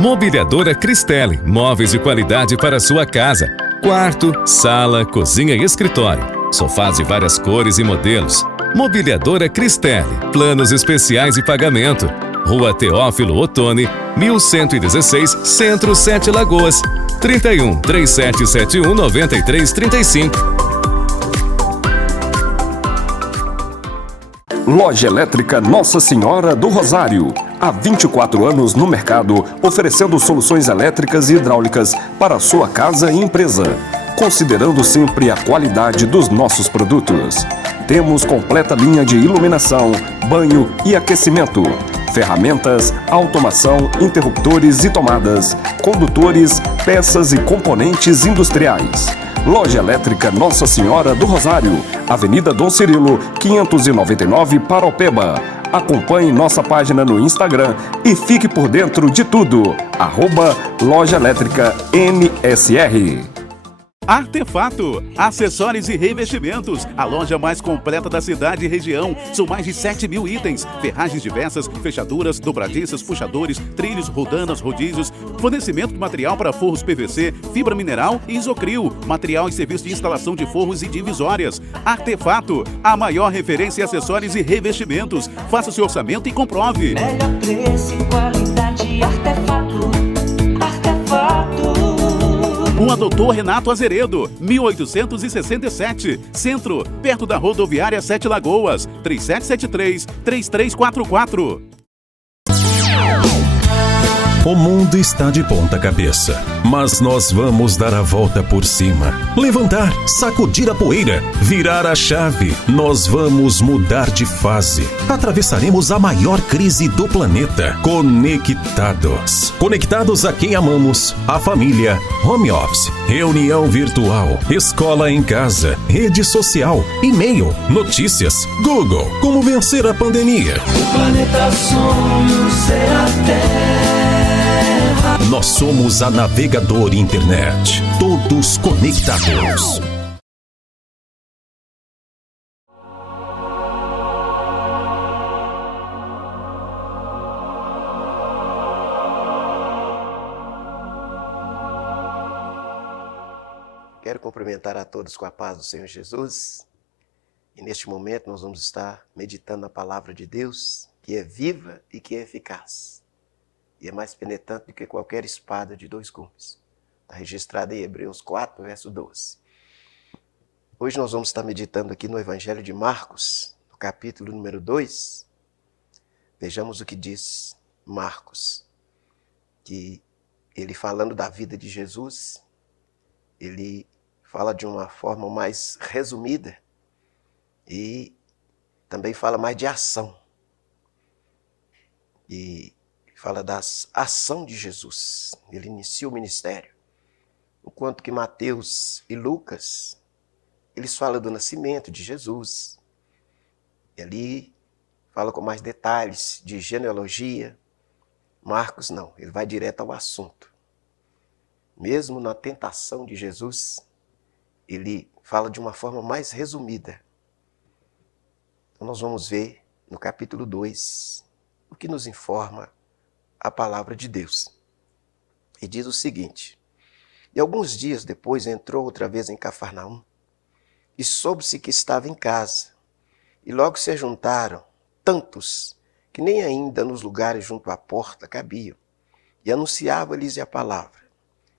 Mobiliadora Cristelli, móveis de qualidade para sua casa. Quarto, sala, cozinha e escritório. Sofás de várias cores e modelos. Mobiliadora Cristelli, planos especiais de pagamento. Rua Teófilo Otoni, 1116, Centro, 7 Lagoas. 31 3771 9335. Loja Elétrica Nossa Senhora do Rosário. Há 24 anos no mercado, oferecendo soluções elétricas e hidráulicas para a sua casa e empresa, considerando sempre a qualidade dos nossos produtos. Temos completa linha de iluminação, banho e aquecimento, ferramentas, automação, interruptores e tomadas, condutores, peças e componentes industriais. Loja Elétrica Nossa Senhora do Rosário, Avenida Dom Cirilo, 599, Paraupeba. Acompanhe nossa página no Instagram e fique por dentro de tudo. @Loja Elétrica NSR. Artefato, acessórios e revestimentos, a loja mais completa da cidade e região. São mais de 7.000 itens, ferragens diversas, fechaduras, dobradiças, puxadores, trilhos, rodanas, rodízios, fornecimento de material para forros PVC, fibra mineral e isocril, material e serviço de instalação de forros e divisórias. Artefato, a maior referência em acessórios e revestimentos. Faça seu orçamento e comprove. Melhor preço e qualidade, Artefato. Rua Doutor Renato Azeredo, 1867, Centro, perto da rodoviária 7 Lagoas, 3773-3344. O mundo está de ponta cabeça, mas nós vamos dar a volta por cima. Levantar, sacudir a poeira, virar a chave. Nós vamos mudar de fase. Atravessaremos a maior crise do planeta. Conectados. Conectados a quem amamos, a família, home office, reunião virtual, escola em casa, rede social, e-mail, notícias, Google. Como vencer a pandemia? O planeta sonho será terra. Nós somos a Navegador Internet. Todos conectados. Quero cumprimentar a todos com a paz do Senhor Jesus. E neste momento nós vamos estar meditando na palavra de Deus, que é viva e que é eficaz. E é mais penetrante do que qualquer espada de 2 gumes. Está registrado em Hebreus 4, verso 12. Hoje nós vamos estar meditando aqui no Evangelho de Marcos, no capítulo número 2. Vejamos o que diz Marcos, que ele falando da vida de Jesus, ele fala de uma forma mais resumida e também fala mais de ação. E fala da ação de Jesus. Ele inicia o ministério. Enquanto que Mateus e Lucas, eles falam do nascimento de Jesus. E ali fala com mais detalhes de genealogia. Marcos não, ele vai direto ao assunto. Mesmo na tentação de Jesus, ele fala de uma forma mais resumida. Então nós vamos ver no capítulo 2 o que nos informa a palavra de Deus. E diz o seguinte: e alguns dias depois entrou outra vez em Cafarnaum, e soube-se que estava em casa. E logo se juntaram tantos, que nem ainda nos lugares junto à porta cabiam, e anunciava-lhes a palavra.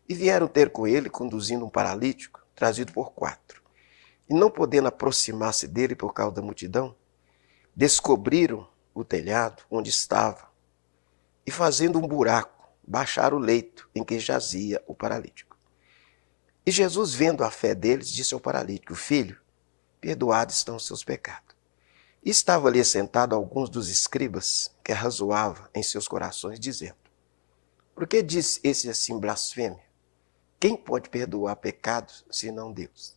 E vieram ter com ele, conduzindo um paralítico, trazido por 4. E não podendo aproximar-se dele por causa da multidão, descobriram o telhado onde estava, e fazendo um buraco, baixaram o leito em que jazia o paralítico. E Jesus, vendo a fé deles, disse ao paralítico: filho, perdoados estão os seus pecados. E estava ali sentado alguns dos escribas, que arrazoavam em seus corações, dizendo: por que diz esse assim blasfêmia? Quem pode perdoar pecados, senão Deus?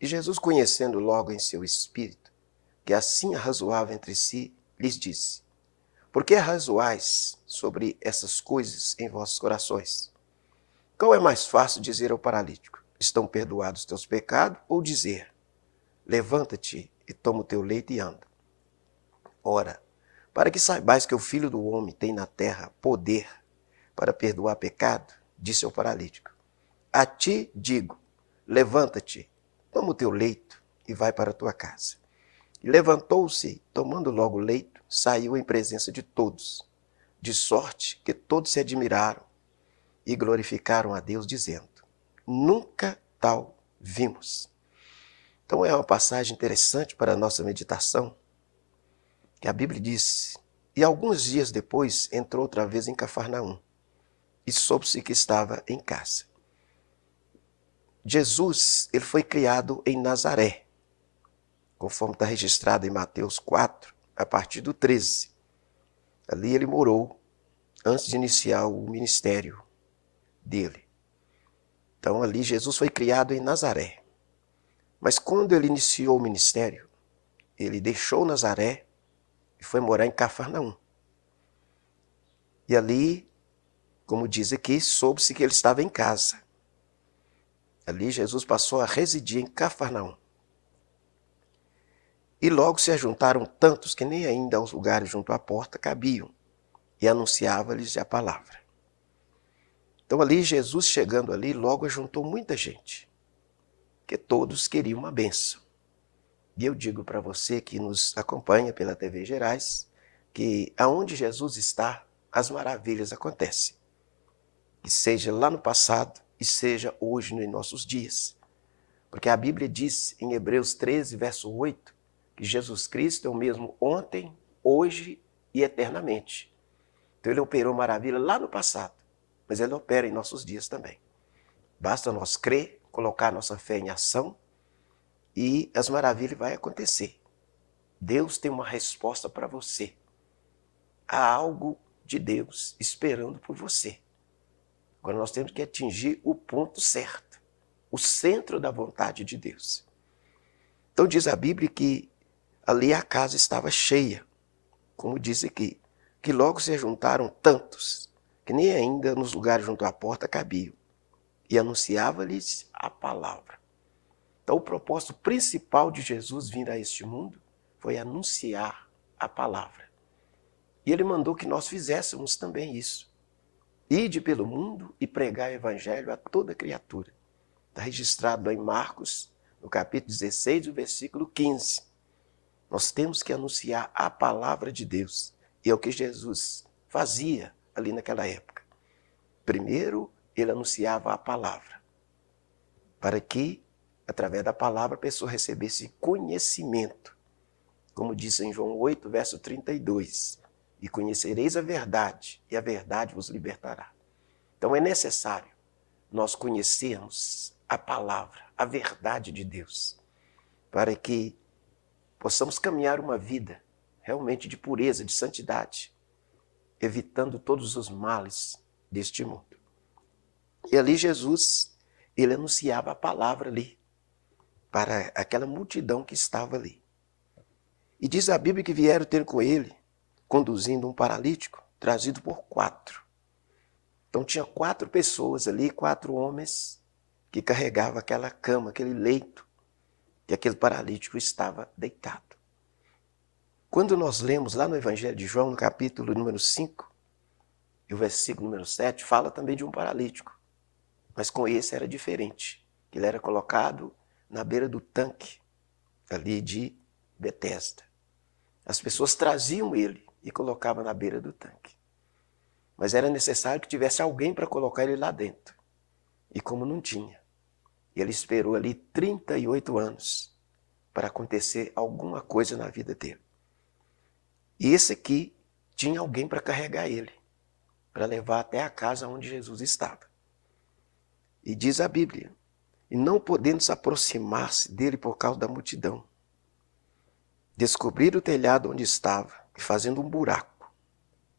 E Jesus, conhecendo logo em seu espírito, que assim arrazoava entre si, lhes disse: por que arrazoais sobre essas coisas em vossos corações? Qual é mais fácil dizer ao paralítico: estão perdoados os teus pecados, ou dizer: levanta-te e toma o teu leito e anda? Ora, para que saibais que o Filho do Homem tem na terra poder para perdoar pecado, disse ao paralítico: a ti digo, levanta-te, toma o teu leito e vai para a tua casa. E levantou-se, tomando logo o leito, saiu em presença de todos, de sorte que todos se admiraram e glorificaram a Deus, dizendo: nunca tal vimos. Então é uma passagem interessante para a nossa meditação, que a Bíblia diz: e alguns dias depois entrou outra vez em Cafarnaum, e soube-se que estava em casa. Jesus, ele foi criado em Nazaré, conforme está registrado em Mateus 4, a partir do 13. Ali ele morou antes de iniciar o ministério dele. Então ali Jesus foi criado em Nazaré. Mas quando ele iniciou o ministério, ele deixou Nazaré e foi morar em Cafarnaum. E ali, como diz aqui, soube-se que ele estava em casa. Ali Jesus passou a residir em Cafarnaum. E logo se ajuntaram tantos que nem ainda aos lugares junto à porta cabiam, e anunciava-lhes a palavra. Então ali Jesus chegando ali, logo ajuntou muita gente, que todos queriam uma bênção. E eu digo para você que nos acompanha pela TV Gerais, que aonde Jesus está, as maravilhas acontecem. Que seja lá no passado e seja hoje nos nossos dias. Porque a Bíblia diz em Hebreus 13, verso 8, que Jesus Cristo é o mesmo ontem, hoje e eternamente. Então ele operou maravilha lá no passado, mas ele opera em nossos dias também. Basta nós crer, colocar nossa fé em ação e as maravilhas vão acontecer. Deus tem uma resposta para você. Há algo de Deus esperando por você. Agora nós temos que atingir o ponto certo, o centro da vontade de Deus. Então diz a Bíblia que ali a casa estava cheia, como diz aqui, que logo se juntaram tantos, que nem ainda nos lugares junto à porta cabiam, e anunciava-lhes a palavra. Então o propósito principal de Jesus vir a este mundo foi anunciar a palavra. E ele mandou que nós fizéssemos também isso. Ide pelo mundo e pregai o evangelho a toda criatura. Está registrado em Marcos, no capítulo 16, o versículo 15. Nós temos que anunciar a palavra de Deus. E é o que Jesus fazia ali naquela época. Primeiro, ele anunciava a palavra, para que, através da palavra, a pessoa recebesse conhecimento. Como diz em João 8, verso 32. E conhecereis a verdade, e a verdade vos libertará. Então é necessário nós conhecermos a palavra, a verdade de Deus, para que possamos caminhar uma vida realmente de pureza, de santidade, evitando todos os males deste mundo. E ali Jesus, ele anunciava a palavra ali, para aquela multidão que estava ali. E diz a Bíblia que vieram ter com ele, conduzindo um paralítico, trazido por 4. Então tinha 4 pessoas ali, 4 homens, que carregavam aquela cama, aquele leito, que aquele paralítico estava deitado. Quando nós lemos lá no Evangelho de João, no capítulo número 5, e o versículo número 7, fala também de um paralítico. Mas com esse era diferente. Ele era colocado na beira do tanque, ali de Betesda. As pessoas traziam ele e colocavam na beira do tanque. Mas era necessário que tivesse alguém para colocar ele lá dentro. E como não tinha, ele esperou ali 38 anos para acontecer alguma coisa na vida dele. E esse aqui tinha alguém para carregar ele, para levar até a casa onde Jesus estava. E diz a Bíblia, e não podendo se aproximar-se dele por causa da multidão, descobriram o telhado onde estava e fazendo um buraco,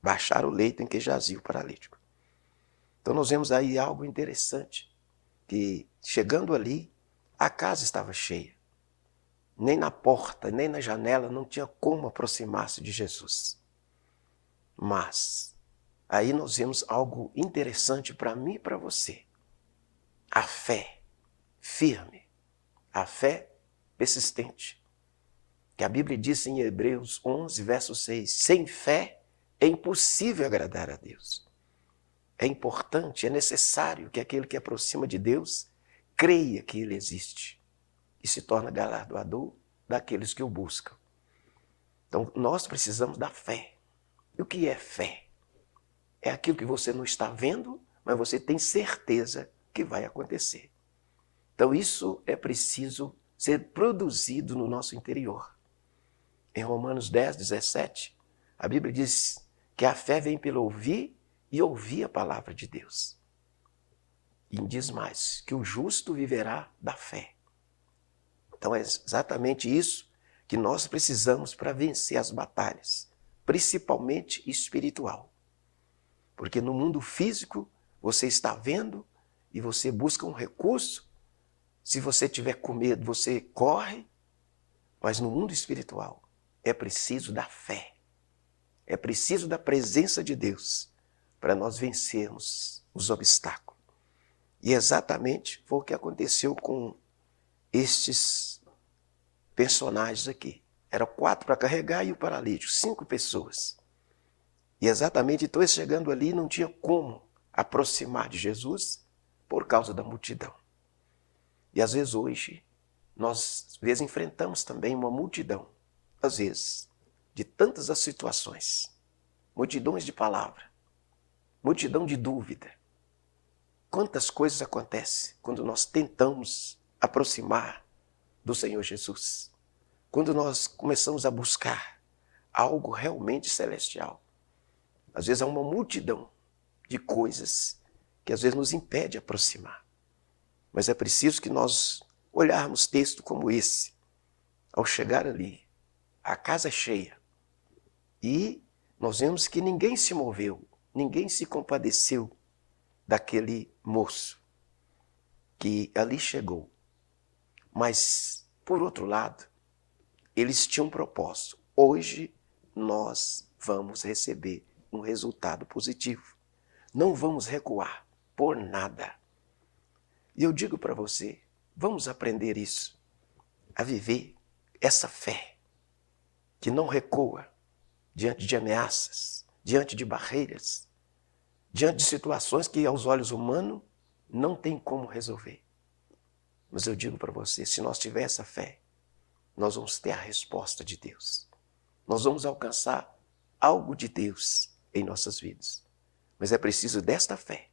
baixaram o leito em que jazia o paralítico. Então nós vemos aí algo interessante, que chegando ali, a casa estava cheia. Nem na porta, nem na janela não tinha como aproximar-se de Jesus. Mas aí nós vemos algo interessante para mim e para você. A fé firme, a fé persistente. Que a Bíblia diz em Hebreus 11, verso 6, sem fé é impossível agradar a Deus. é importante, é necessário que aquele que aproxima de Deus creia que Ele existe e se torna galardoador daqueles que o buscam. Então, nós precisamos da fé. E o que é fé? É aquilo que você não está vendo, mas você tem certeza que vai acontecer. Então, isso é preciso ser produzido no nosso interior. Em Romanos 10, 17, a Bíblia diz que a fé vem pelo ouvir e ouvir a palavra de Deus. E diz mais, que o justo viverá da fé. Então é exatamente isso que nós precisamos para vencer as batalhas, principalmente espiritual. Porque no mundo físico, você está vendo e você busca um recurso. Se você tiver com medo, você corre. Mas no mundo espiritual, é preciso da fé. É preciso da presença de Deus para nós vencermos os obstáculos. E exatamente foi o que aconteceu com estes personagens aqui. Eram 4 para carregar e o paralítico, 5 pessoas. E exatamente, então, eles chegando ali não tinha como aproximar de Jesus por causa da multidão. E às vezes hoje, nós às vezes enfrentamos também uma multidão, às vezes, de tantas as situações, multidões de palavra, multidão de dúvida. Quantas coisas acontecem quando nós tentamos aproximar do Senhor Jesus, quando nós começamos a buscar algo realmente celestial. Às vezes há uma multidão de coisas que às vezes nos impede de aproximar. Mas é preciso que nós olharmos texto como esse, ao chegar ali, a casa é cheia, e nós vemos que ninguém se moveu, ninguém se compadeceu daquele moço que ali chegou. Mas, por outro lado, eles tinham um propósito. Hoje nós vamos receber um resultado positivo. Não vamos recuar por nada. E eu digo para você, vamos aprender isso, a viver essa fé que não recua diante de ameaças, diante de barreiras, diante de situações que aos olhos humanos não tem como resolver. Mas eu digo para você, se nós tiver essa fé, nós vamos ter a resposta de Deus. Nós vamos alcançar algo de Deus em nossas vidas. Mas é preciso desta fé,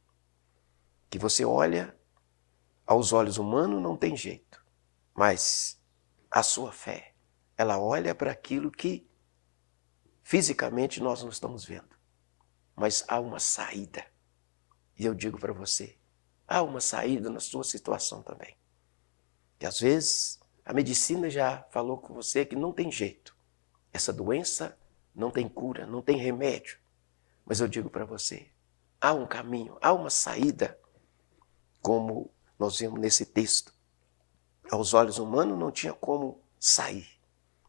que você olha, aos olhos humanos não tem jeito, mas a sua fé, ela olha para aquilo que fisicamente nós não estamos vendo. Mas há uma saída. E eu digo para você, há uma saída na sua situação também. Que às vezes a medicina já falou com você que não tem jeito. Essa doença não tem cura, não tem remédio. Mas eu digo para você, há um caminho, há uma saída. Como nós vemos nesse texto, aos olhos humanos não tinha como sair,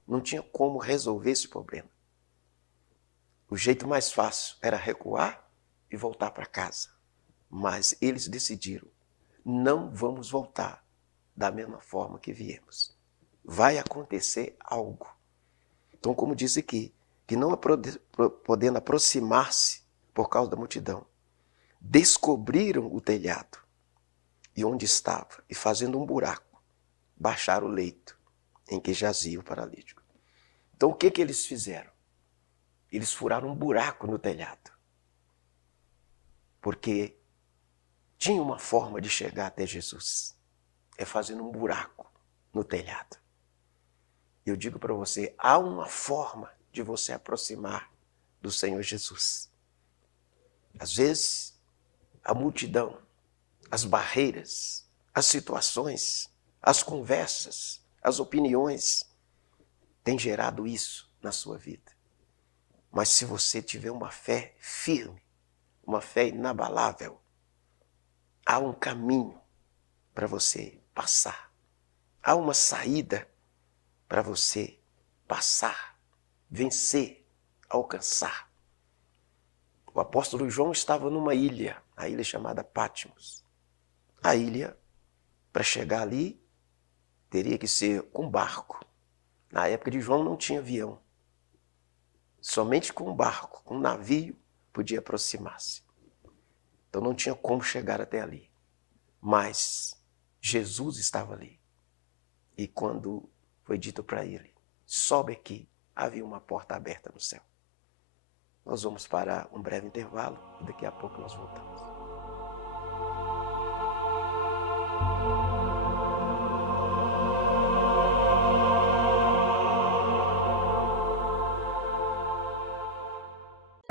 não tinha como resolver esse problema. O jeito mais fácil era recuar e voltar para casa. Mas eles decidiram, não vamos voltar da mesma forma que viemos. Vai acontecer algo. Então, como diz aqui, que não podendo aproximar-se por causa da multidão, descobriram o telhado e onde estava, e fazendo um buraco, baixaram o leito em que jazia o paralítico. Então, o que eles fizeram? Eles furaram um buraco no telhado. Porque tinha uma forma de chegar até Jesus. É fazendo um buraco no telhado. Eu digo para você, há uma forma de você aproximar do Senhor Jesus. Às vezes, a multidão, as barreiras, as situações, as conversas, as opiniões têm gerado isso na sua vida. Mas se você tiver uma fé firme, uma fé inabalável, há um caminho para você passar. Há uma saída para você passar, vencer, alcançar. O apóstolo João estava numa ilha, a ilha chamada Patmos. A ilha, para chegar ali, teria que ser com barco. Na época de João não tinha avião. Somente com um barco, com um navio, podia aproximar-se. Então não tinha como chegar até ali. Mas Jesus estava ali. E quando foi dito para ele, sobe aqui, havia uma porta aberta no céu. Nós vamos para um breve intervalo e daqui a pouco nós voltamos.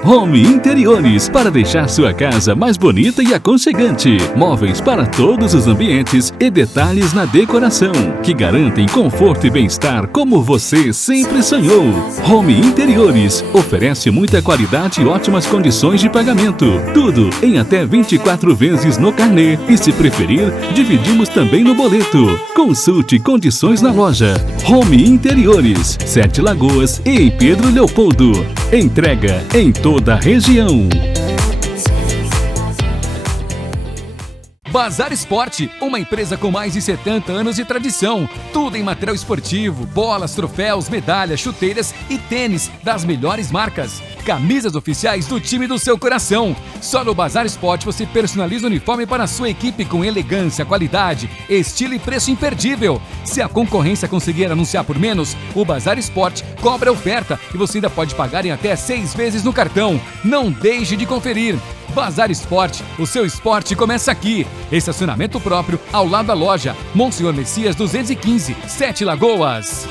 Home Interiores, para deixar sua casa mais bonita e aconchegante. Móveis para todos os ambientes e detalhes na decoração, que garantem conforto e bem-estar como você sempre sonhou. Home Interiores oferece muita qualidade e ótimas condições de pagamento. Tudo em até 24 vezes no carnê e, se preferir, dividimos também no boleto. Consulte condições na loja. Home Interiores, 7 Lagoas e em Pedro Leopoldo. Entrega em toda a região. Bazar Esporte, uma empresa com mais de 70 anos de tradição. Tudo em material esportivo, bolas, troféus, medalhas, chuteiras e tênis das melhores marcas. Camisas oficiais do time do seu coração. Só no Bazar Esporte você personaliza o uniforme para a sua equipe com elegância, qualidade, estilo e preço imperdível. Se a concorrência conseguir anunciar por menos, o Bazar Esporte cobra a oferta e você ainda pode pagar em até 6 vezes no cartão. Não deixe de conferir. Bazar Esporte, o seu esporte começa aqui. Estacionamento próprio ao lado da loja. Monsenhor Messias 215, 7 Lagoas.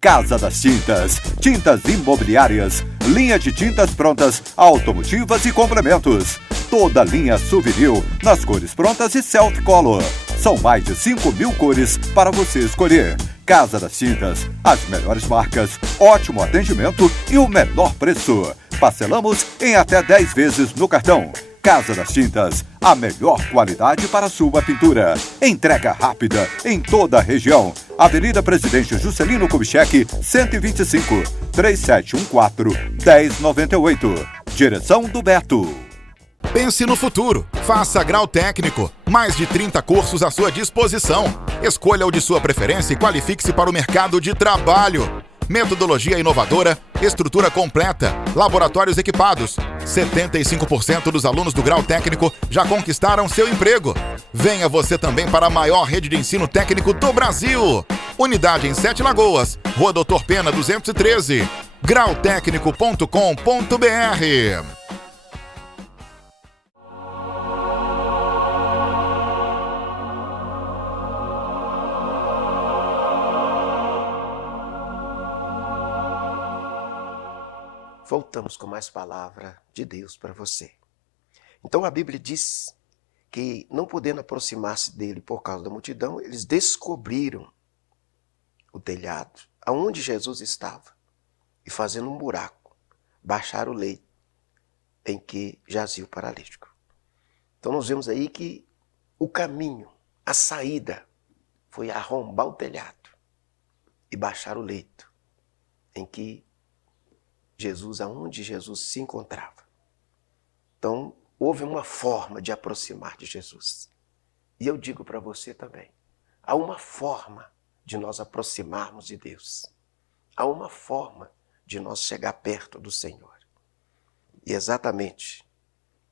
Casa das Tintas, tintas imobiliárias, linha de tintas prontas, automotivas e complementos. Toda linha souvenir nas cores prontas e Celtic Color. São mais de 5.000 cores para você escolher. Casa das Tintas, as melhores marcas, ótimo atendimento e o menor preço. Parcelamos em até 10 vezes no cartão. Casa das Tintas, a melhor qualidade para sua pintura. Entrega rápida em toda a região. Avenida Presidente Juscelino Kubitschek, 125, 3714-1098. Direção do Beto. Pense no futuro. Faça grau técnico. Mais de 30 cursos à sua disposição. Escolha o de sua preferência e qualifique-se para o mercado de trabalho. Metodologia inovadora, estrutura completa, laboratórios equipados. 75% dos alunos do grau técnico já conquistaram seu emprego. Venha você também para a maior rede de ensino técnico do Brasil. Unidade em 7 Lagoas, Rua Doutor Pena 213. grautécnico.com.br. Voltamos com mais palavra de Deus para você. Então a Bíblia diz que, não podendo aproximar-se dele por causa da multidão, eles descobriram o telhado, aonde Jesus estava, e fazendo um buraco, baixaram o leito em que jazia o paralítico. Então nós vemos aí que o caminho, a saída, foi arrombar o telhado e baixar o leito em que aonde Jesus se encontrava. Então, houve uma forma de aproximar de Jesus. E eu digo para você também, há uma forma de nós aproximarmos de Deus. Há uma forma de nós chegar perto do Senhor. E exatamente,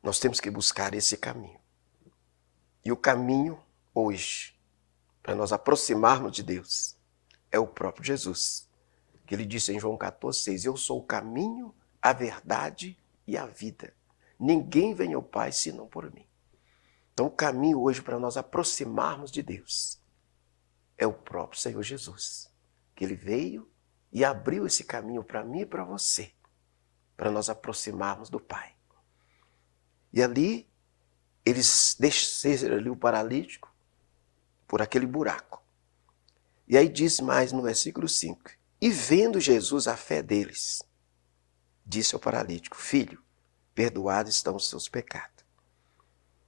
nós temos que buscar esse caminho. E o caminho hoje, para nós aproximarmos de Deus, é o próprio Jesus. Que ele disse em João 14,6, eu sou o caminho, a verdade e a vida. Ninguém vem ao Pai senão por mim. Então o caminho hoje para nós aproximarmos de Deus é o próprio Senhor Jesus. Que ele veio e abriu esse caminho para mim e para você, para nós aproximarmos do Pai. E ali, eles desceram ali o paralítico por aquele buraco. E aí diz mais no versículo 5, e vendo Jesus a fé deles, disse ao paralítico, filho, perdoados estão os seus pecados.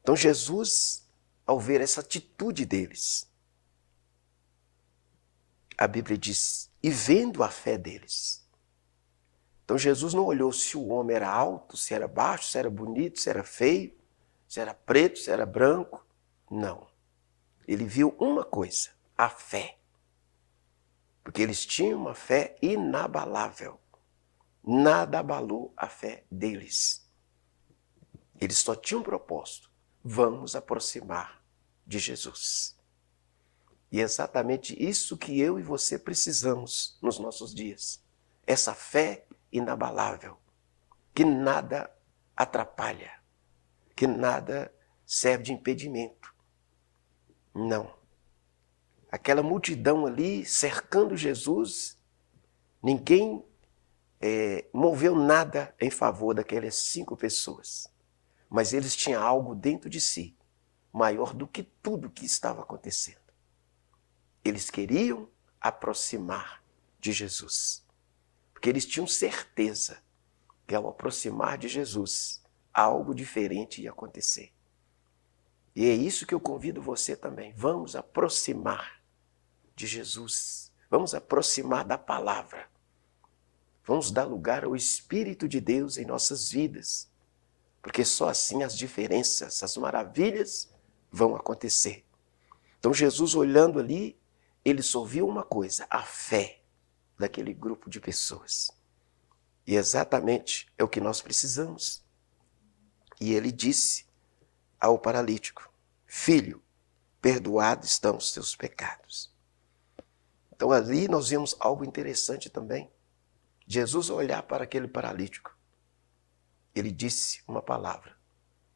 Então Jesus, ao ver essa atitude deles, a Bíblia diz, e vendo a fé deles. Então Jesus não olhou se o homem era alto, se era baixo, se era bonito, se era feio, se era preto, se era branco. Não. Ele viu uma coisa, a fé. Porque eles tinham uma fé inabalável. nada abalou a fé deles. Eles só tinham um propósito: vamos aproximar de Jesus. E é exatamente isso que eu e você precisamos nos nossos dias. Essa fé inabalável, que nada atrapalha, que nada serve de impedimento. Não. Aquela multidão ali cercando Jesus, ninguém moveu nada em favor daquelas 5 pessoas. Mas eles tinham algo dentro de si, maior do que tudo que estava acontecendo. Eles queriam aproximar de Jesus, porque eles tinham certeza que ao aproximar de Jesus, algo diferente ia acontecer. E é isso que eu convido você também. Vamos aproximar de Jesus. Vamos aproximar da palavra. Vamos dar lugar ao Espírito de Deus em nossas vidas. Porque só assim as diferenças, as maravilhas vão acontecer. Então Jesus, olhando ali, ele só viu uma coisa: a fé daquele grupo de pessoas. E exatamente é o que nós precisamos. E ele disse ao paralítico: filho, perdoados estão os teus pecados. Então ali nós vemos algo interessante também. Jesus, ao olhar para aquele paralítico, ele disse uma palavra: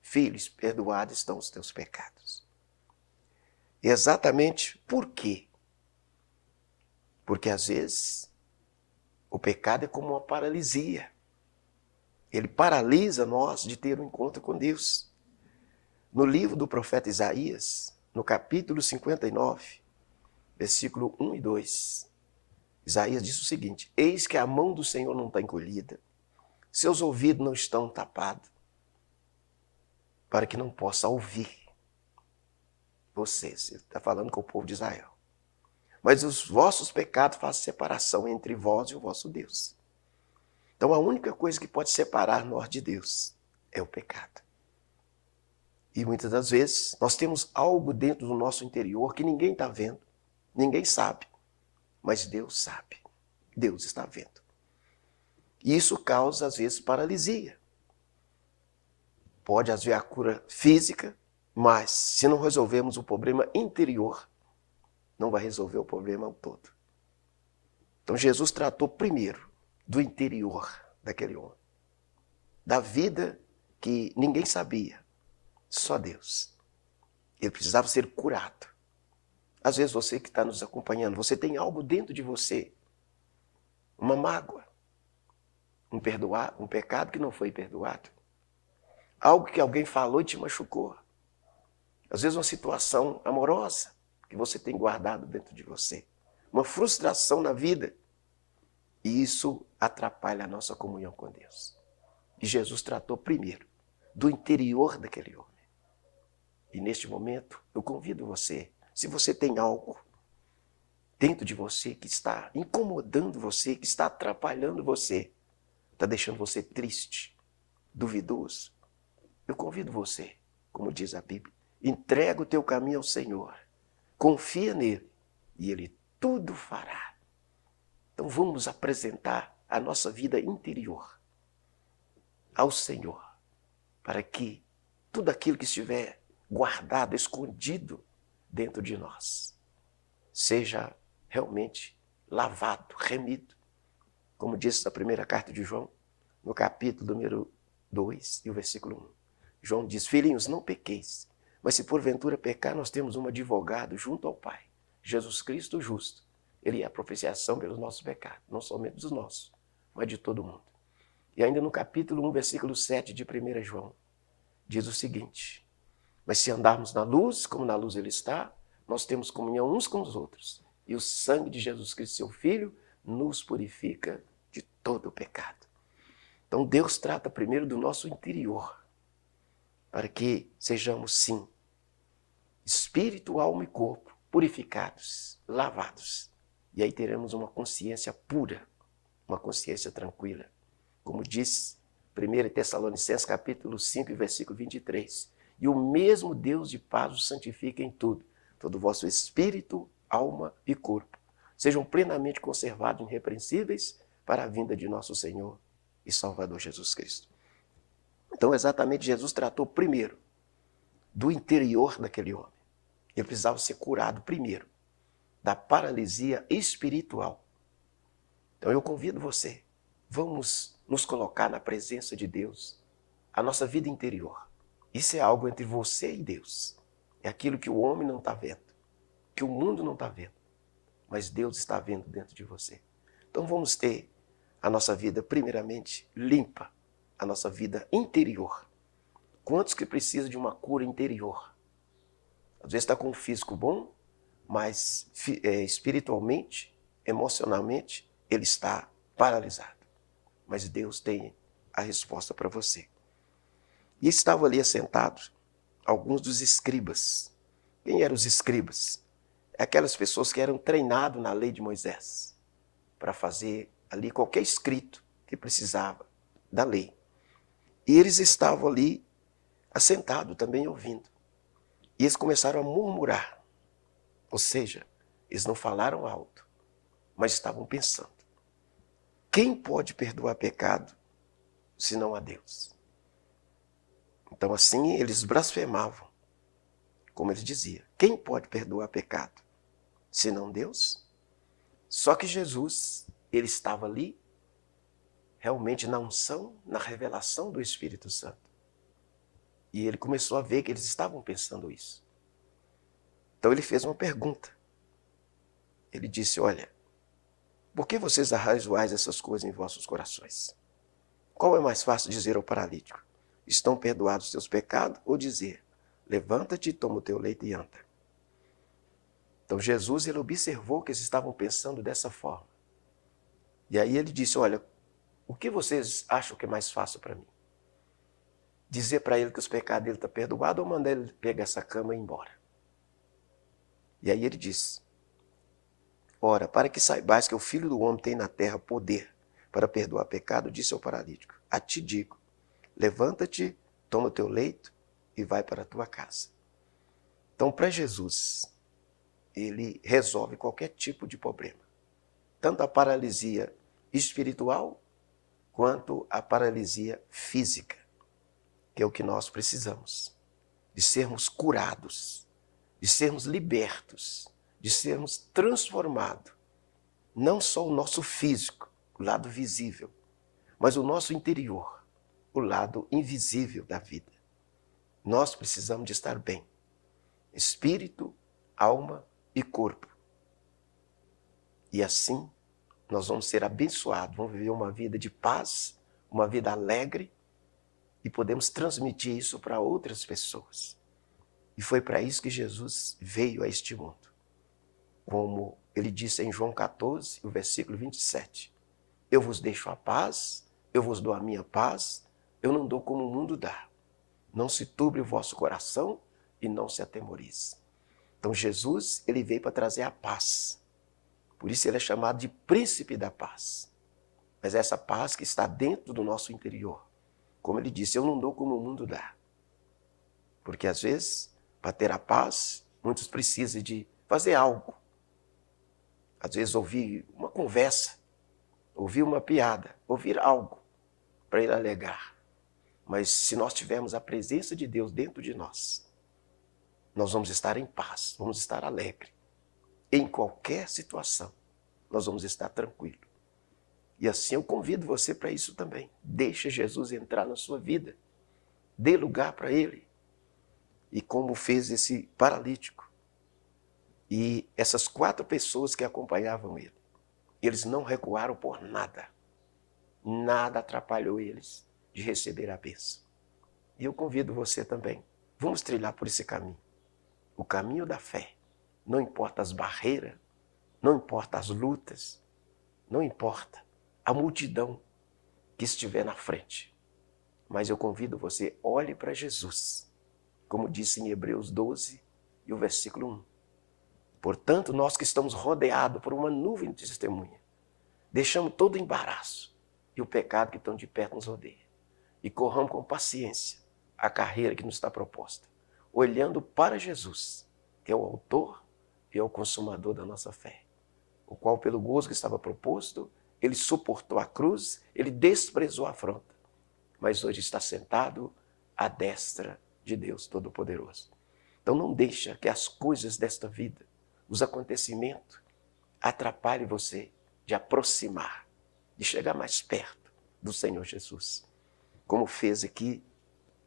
filhos, perdoados estão os teus pecados. E exatamente por quê? Porque às vezes o pecado é como uma paralisia. Ele paralisa nós de ter um encontro com Deus. No livro do profeta Isaías, no capítulo 59, versículo 1 e 2, Isaías diz o seguinte: eis que a mão do Senhor não está encolhida, seus ouvidos não estão tapados, para que não possa ouvir vocês. Ele está falando com o povo de Israel. Mas os vossos pecados fazem separação entre vós e o vosso Deus. Então a única coisa que pode separar nós de Deus é o pecado. E muitas das vezes nós temos algo dentro do nosso interior que ninguém está vendo, ninguém sabe, mas Deus sabe, Deus está vendo. E isso causa às vezes paralisia. Pode haver a cura física, mas se não resolvermos o problema interior, não vai resolver o problema todo. Então Jesus tratou primeiro do interior daquele homem, da vida que ninguém sabia, só Deus. Ele precisava ser curado. Às vezes você que está nos acompanhando, você tem algo dentro de você, uma mágoa, um pecado que não foi perdoado, algo que alguém falou e te machucou. Às vezes uma situação amorosa que você tem guardado dentro de você, uma frustração na vida, e isso atrapalha a nossa comunhão com Deus. E Jesus tratou primeiro do interior daquele homem. E neste momento eu convido você, se você tem algo dentro de você que está incomodando você, que está atrapalhando você, está deixando você triste, duvidoso, eu convido você, como diz a Bíblia, entrega o teu caminho ao Senhor, confia nele e ele tudo fará. Então vamos apresentar a nossa vida interior ao Senhor, para que tudo aquilo que estiver guardado, escondido dentro de nós, seja realmente lavado, remido, como diz na primeira carta de João, no capítulo número 2 e o versículo 1. João diz: filhinhos, não pequeis, mas se porventura pecar, nós temos um advogado junto ao Pai, Jesus Cristo justo. Ele é a propiciação pelos nossos pecados, não somente dos nossos, mas de todo mundo. E ainda no capítulo 1, versículo 7 de 1 João, diz o seguinte: mas se andarmos na luz, como na luz ele está, nós temos comunhão uns com os outros. E o sangue de Jesus Cristo, seu Filho, nos purifica de todo o pecado. Então Deus trata primeiro do nosso interior, para que sejamos, sim, espírito, alma e corpo, purificados, lavados. E aí teremos uma consciência pura, uma consciência tranquila. Como diz 1 Tessalonicenses capítulo 5, versículo 23. E o mesmo Deus de paz os santifica em tudo, todo o vosso espírito, alma e corpo, sejam plenamente conservados irrepreensíveis para a vinda de nosso Senhor e Salvador Jesus Cristo. Então, exatamente, Jesus tratou primeiro do interior daquele homem. Ele precisava ser curado primeiro da paralisia espiritual. Então, eu convido você, vamos nos colocar na presença de Deus, a nossa vida interior. Isso é algo entre você e Deus. É aquilo que o homem não está vendo, que o mundo não está vendo, mas Deus está vendo dentro de você. Então vamos ter a nossa vida primeiramente limpa, a nossa vida interior. Quantos que precisam de uma cura interior? Às vezes está com um físico bom, mas espiritualmente, emocionalmente, ele está paralisado. Mas Deus tem a resposta para você. E estavam ali assentados alguns dos escribas. Quem eram os escribas? Aquelas pessoas que eram treinadas na lei de Moisés para fazer ali qualquer escrito que precisava da lei. E eles estavam ali assentados também ouvindo. E eles começaram a murmurar. Ou seja, eles não falaram alto, mas estavam pensando. Quem pode perdoar pecado senão a Deus? Então assim eles blasfemavam. Como eles diziam, quem pode perdoar pecado senão Deus? Só que Jesus, ele estava ali, realmente na unção, na revelação do Espírito Santo. E ele começou a ver que eles estavam pensando isso. Então ele fez uma pergunta. Ele disse, olha, por que vocês arrazoais essas coisas em vossos corações? Qual é mais fácil dizer ao paralítico? Estão perdoados os teus pecados? Ou dizer, levanta-te, toma o teu leito e anda. Então Jesus, ele observou que eles estavam pensando dessa forma. E aí ele disse, olha, o que vocês acham que é mais fácil para mim? Dizer para ele que os pecados dele estão perdoados ou mandar ele pegar essa cama e ir embora? E aí ele disse, ora, para que saibais que o Filho do Homem tem na terra poder para perdoar pecado, disse ao paralítico, a ti digo, levanta-te, toma o teu leito e vai para a tua casa. Então, para Jesus, ele resolve qualquer tipo de problema. Tanto a paralisia espiritual, quanto a paralisia física, que é o que nós precisamos. De sermos curados, de sermos libertos, de sermos transformados. Não só o nosso físico, o lado visível, mas o nosso interior, o lado invisível da vida. Nós precisamos de estar bem. Espírito, alma e corpo. E assim, nós vamos ser abençoados, vamos viver uma vida de paz, uma vida alegre, e podemos transmitir isso para outras pessoas. E foi para isso que Jesus veio a este mundo. Como ele disse em João 14, o versículo 27. Eu vos deixo a paz, eu vos dou a minha paz, eu não dou como o mundo dá. Não se turbe o vosso coração e não se atemorize. Então Jesus, ele veio para trazer a paz. Por isso ele é chamado de príncipe da paz. Mas é essa paz que está dentro do nosso interior. Como ele disse, eu não dou como o mundo dá. Porque às vezes, para ter a paz, muitos precisam de fazer algo. Às vezes ouvir uma conversa, ouvir uma piada, ouvir algo para ir alegar. Mas se nós tivermos a presença de Deus dentro de nós, nós vamos estar em paz, vamos estar alegres. Em qualquer situação, nós vamos estar tranquilos. E assim eu convido você para isso também. Deixa Jesus entrar na sua vida. Dê lugar para Ele. E como fez esse paralítico. E essas 4 pessoas que acompanhavam ele, eles não recuaram por nada. Nada atrapalhou eles de receber a bênção. E eu convido você também. Vamos trilhar por esse caminho. O caminho da fé. Não importa as barreiras, não importa as lutas, não importa a multidão que estiver na frente. Mas eu convido você, olhe para Jesus. Como disse em Hebreus 12 e o versículo 1. Portanto, nós que estamos rodeados por uma nuvem de testemunha, deixamos todo o embaraço e o pecado que tão de perto nos rodeia. E corramos com paciência a carreira que nos está proposta, olhando para Jesus, que é o autor e é o consumador da nossa fé, o qual, pelo gozo que estava proposto, ele suportou a cruz, ele desprezou a afronta, mas hoje está sentado à destra de Deus Todo-Poderoso. Então não deixa que as coisas desta vida, os acontecimentos, atrapalhem você de aproximar, de chegar mais perto do Senhor Jesus. Como fez aqui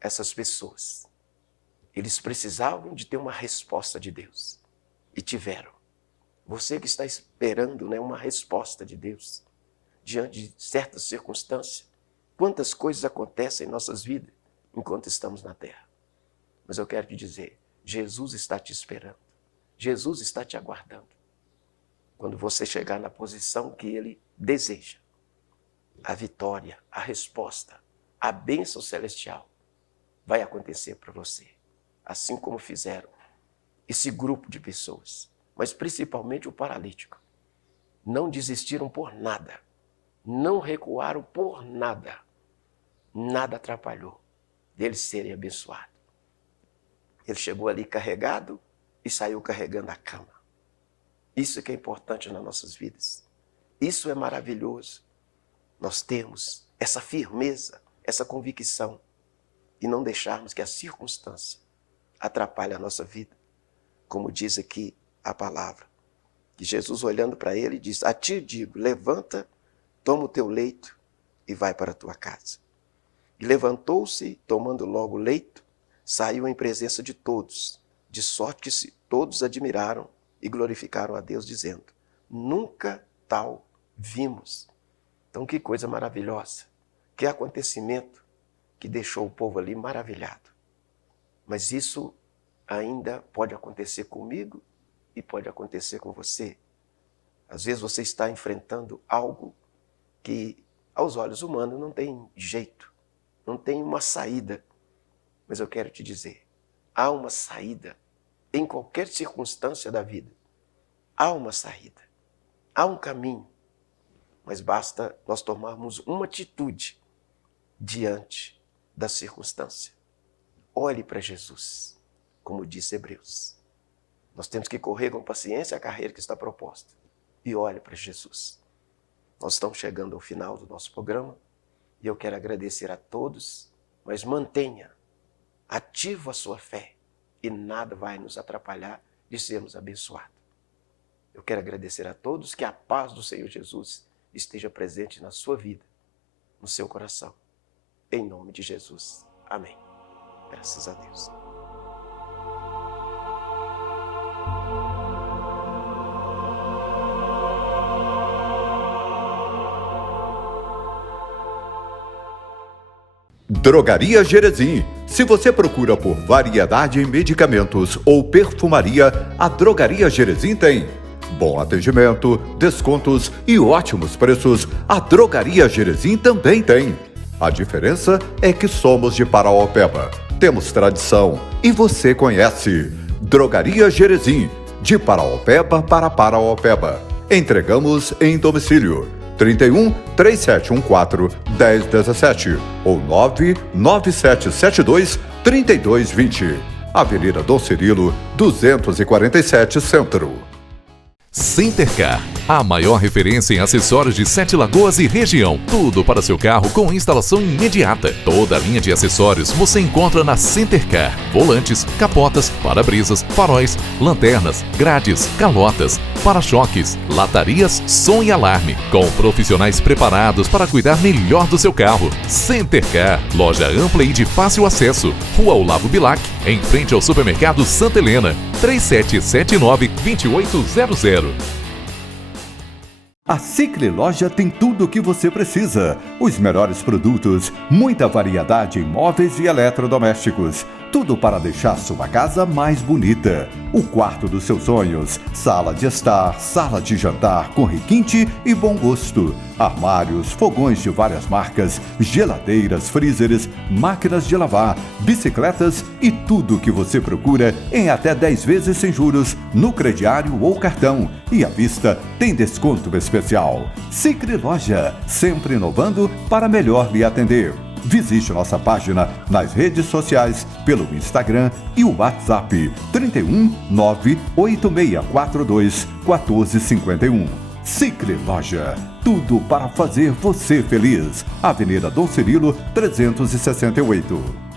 essas pessoas. Eles precisavam de ter uma resposta de Deus. E tiveram. Você que está esperando, né, uma resposta de Deus diante de certas circunstâncias. Quantas coisas acontecem em nossas vidas enquanto estamos na terra. Mas eu quero te dizer, Jesus está te esperando. Jesus está te aguardando. Quando você chegar na posição que Ele deseja, a vitória, a resposta, a bênção celestial vai acontecer para você. Assim como fizeram esse grupo de pessoas, mas principalmente o paralítico. Não desistiram por nada, não recuaram por nada. Nada atrapalhou deles serem abençoados. Ele chegou ali carregado e saiu carregando a cama. Isso que é importante nas nossas vidas. Isso é maravilhoso. Nós temos essa firmeza, essa convicção e não deixarmos que a circunstância atrapalhe a nossa vida. Como diz aqui a palavra, que Jesus olhando para ele diz, a ti digo, levanta, toma o teu leito e vai para a tua casa. E levantou-se, tomando logo o leito, saiu em presença de todos, de sorte que todos admiraram e glorificaram a Deus, dizendo, nunca tal vimos. Então que coisa maravilhosa, que acontecimento que deixou o povo ali maravilhado. Mas isso ainda pode acontecer comigo e pode acontecer com você. Às vezes você está enfrentando algo que aos olhos humanos não tem jeito, não tem uma saída. Mas eu quero te dizer, há uma saída em qualquer circunstância da vida. Há uma saída, há um caminho. Mas basta nós tomarmos uma atitude diante da circunstância. Olhe para Jesus, como disse Hebreus. Nós temos que correr com paciência a carreira que está proposta. E olhe para Jesus. Nós estamos chegando ao final do nosso programa e eu quero agradecer a todos, mas mantenha ativa a sua fé e nada vai nos atrapalhar de sermos abençoados. Eu quero agradecer a todos, que a paz do Senhor Jesus esteja presente na sua vida, no seu coração. Em nome de Jesus. Amém. Graças a Deus. Drogaria Jerezim. Se você procura por variedade em medicamentos ou perfumaria, a Drogaria Jerezim tem. Bom atendimento, descontos e ótimos preços, a Drogaria Jerezim também tem. A diferença é que somos de Paraopeba. Temos tradição e você conhece. Drogaria Jerezim, de Paraopeba para Paraopeba. Entregamos em domicílio. 31 3714 1017 ou 99772 3220. Avenida Dom Cirilo, 247 Centro. Centercar, a maior referência em acessórios de Sete Lagoas e região. Tudo para seu carro com instalação imediata. Toda a linha de acessórios você encontra na Centercar. Volantes, capotas, para-brisas, faróis, lanternas, grades, calotas, para-choques, latarias, som e alarme. Com profissionais preparados para cuidar melhor do seu carro. Centercar, loja ampla e de fácil acesso. Rua Olavo Bilac, em frente ao supermercado Santa Helena. 3779-2800. A Cicre Loja tem tudo o que você precisa. Os melhores produtos, muita variedade em móveis e eletrodomésticos. Tudo para deixar sua casa mais bonita. O quarto dos seus sonhos, sala de estar, sala de jantar com requinte e bom gosto. Armários, fogões de várias marcas, geladeiras, freezers, máquinas de lavar, bicicletas e tudo o que você procura em até 10 vezes sem juros no crediário ou cartão. E à vista tem desconto especial. Cicre Loja, sempre inovando para melhor lhe atender. Visite nossa página nas redes sociais pelo Instagram e o WhatsApp 31 98642 1451. Sicredi Loja, tudo para fazer você feliz. Avenida Dom Cirilo, 368.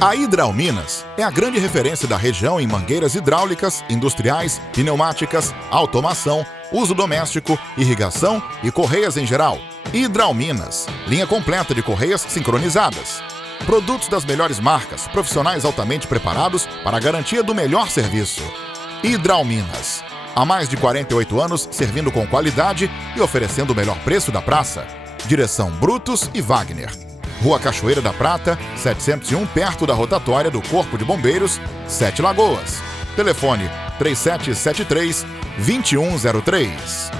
A Hidralminas é a grande referência da região em mangueiras hidráulicas, industriais, pneumáticas, automação, uso doméstico, irrigação e correias em geral. Hidralminas, linha completa de correias sincronizadas. Produtos das melhores marcas, profissionais altamente preparados para a garantia do melhor serviço. Hidralminas, há mais de 48 anos servindo com qualidade e oferecendo o melhor preço da praça. Direção Brutus e Wagner. Rua Cachoeira da Prata, 701, perto da rotatória do Corpo de Bombeiros, 7 Lagoas. Telefone 3773-2103.